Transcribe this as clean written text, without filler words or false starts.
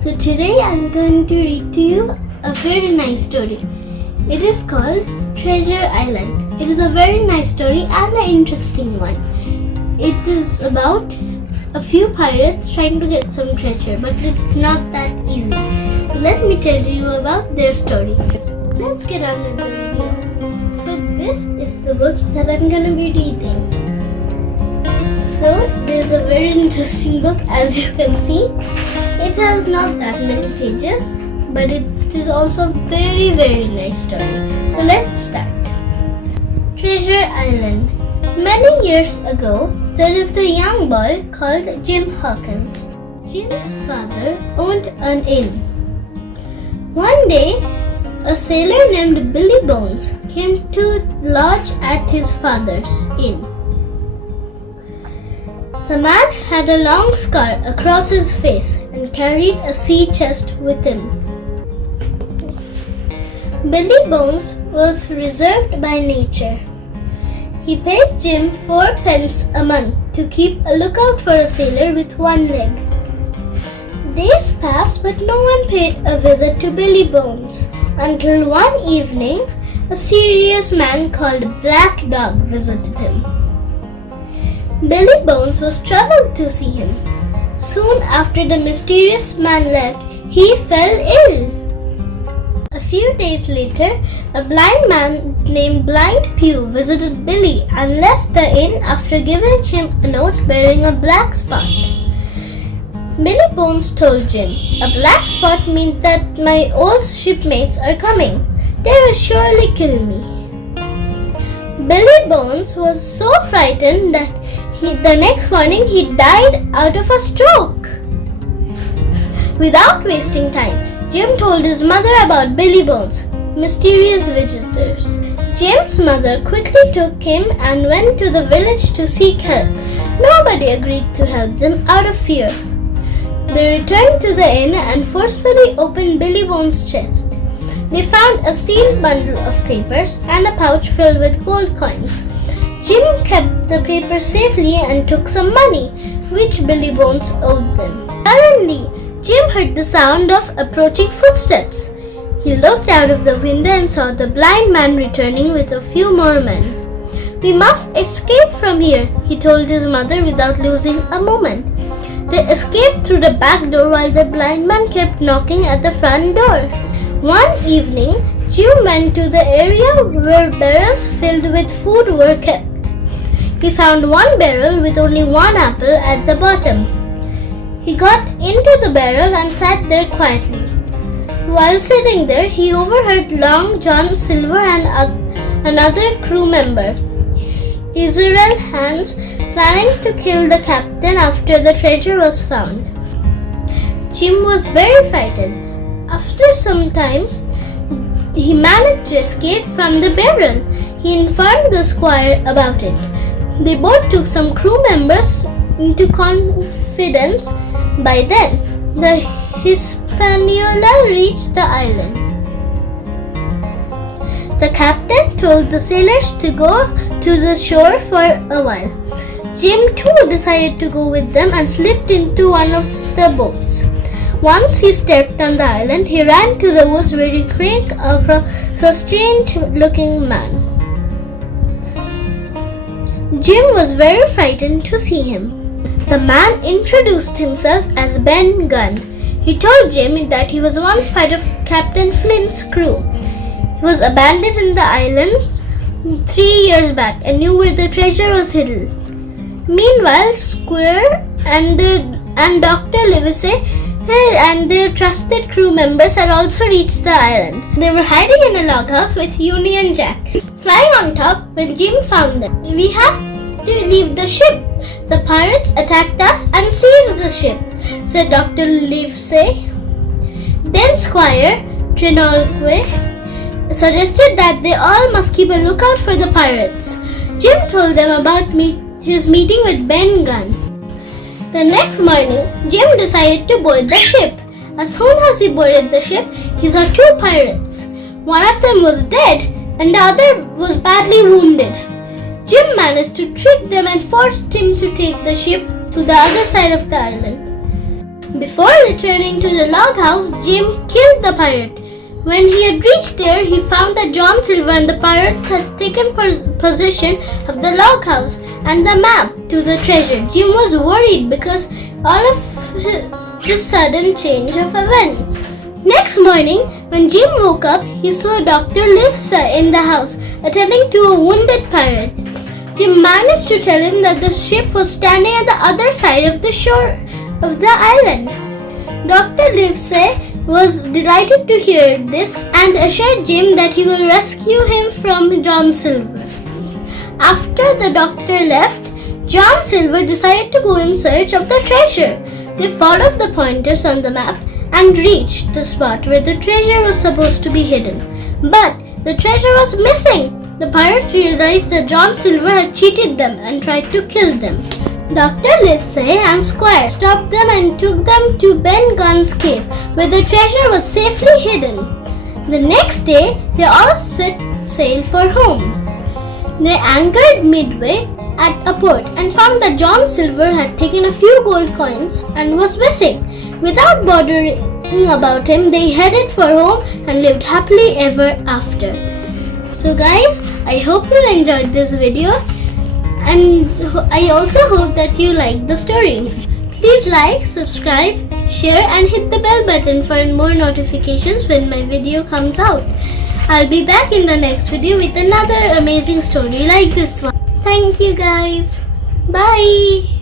So today I'm going to read to you a very nice story. It is called Treasure Island. It is a very nice story and an interesting one. It is about a few pirates trying to get some treasure, but it's not that easy. So let me tell you about their story. Let's get on with the video. So this is the book that I'm going to be reading. So there's a very interesting book, as you can see. It has not that many pages, but it is also a very nice story. So let's start. Treasure Island. Many years ago, there lived a young boy called Jim Hawkins. Jim's father owned an inn. One day, a sailor named Billy Bones came to lodge at his father's inn. The man had a long scar across his face and carried a sea chest with him. Billy Bones was reserved by nature. He paid Jim 4 pence a month to keep a lookout for a sailor with one leg. Days passed, but no one paid a visit to Billy Bones until one evening a serious man called Black Dog visited him. Billy Bones was troubled to see him. Soon after the mysterious man left, he fell ill. A few days later, a blind man named Blind Pew visited Billy and left the inn after giving him a note bearing a black spot. Billy Bones told Jim, "A black spot means that my old shipmates are coming. They will surely kill me." Billy Bones was so frightened that the next morning he died out of a stroke. Without wasting time, Jim told his mother about Billy Bones' mysterious visitors. Jim's mother quickly took him and went to the village to seek help. Nobody agreed to help them out of fear. They returned to the inn and forcefully opened Billy Bones' chest. They found a sealed bundle of papers and a pouch filled with gold coins. Jim kept the papers safely and took some money, which Billy Bones owed them. Suddenly, Jim heard the sound of approaching footsteps. He looked out of the window and saw the blind man returning with a few more men. "We must escape from here," he told his mother without losing a moment. They escaped through the back door while the blind man kept knocking at the front door. One evening, Jim went to the area where barrels filled with food were kept. He found one barrel with only one apple at the bottom. He got into the barrel and sat there quietly. While sitting there, he overheard Long John Silver and another crew member, Israel Hands, planning to kill the captain after the treasure was found. Jim was very frightened. After some time, he managed to escape from the barrel. He informed the squire about it. They both took some crew members into confidence. By then, the Hispaniola reached the island. The captain told the sailors to go to the shore for a while. Jim too decided to go with them and slipped into one of the boats. Once he stepped on the island, he ran to the woods where he came across a strange-looking man. Jim was very frightened to see him. The man introduced himself as Ben Gunn. He told Jim that he was once part of Captain Flint's crew. He was abandoned in the islands 3 years back and knew where the treasure was hidden. Meanwhile, Square and Dr. Livesey and their trusted crew members had also reached the island. They were hiding in a log house with Union Jack, flying on top when Jim found them. "We have to leave the ship. The pirates attacked us and seized the ship," said Dr. Livesey. Then Squire Trenolque suggested that they all must keep a lookout for the pirates. Jim told them about his meeting with Ben Gunn. The next morning, Jim decided to board the ship. As soon as he boarded the ship, he saw 2 pirates. One of them was dead and the other was badly wounded. Jim managed to trick them and forced him to take the ship to the other side of the island. Before returning to the log house, Jim killed the pirate. When he had reached there, he found that John Silver and the pirates had taken possession of the log house and the map to the treasure. Jim was worried because all of the sudden change of events. Next morning, when Jim woke up, he saw Dr. Livesey in the house, attending to a wounded pirate. Jim managed to tell him that the ship was standing at the other side of the shore of the island. Dr. Livesey was delighted to hear this and assured Jim that he will rescue him from John Silver. After the doctor left, John Silver decided to go in search of the treasure. They followed the pointers on the map and reached the spot where the treasure was supposed to be hidden. But the treasure was missing. The pirates realized that John Silver had cheated them and tried to kill them. Dr. Livesey and Squire stopped them and took them to Ben Gunn's cave, where the treasure was safely hidden. The next day, they all set sail for home. They anchored midway at a port and found that John Silver had taken a few gold coins and was missing. Without bothering about him, they headed for home and lived happily ever after. So guys, I hope you enjoyed this video, and I also hope that you liked the story. Please like, subscribe, share and hit the bell button for more notifications when my video comes out. I'll be back in the next video with another amazing story like this one. Thank you guys. Bye.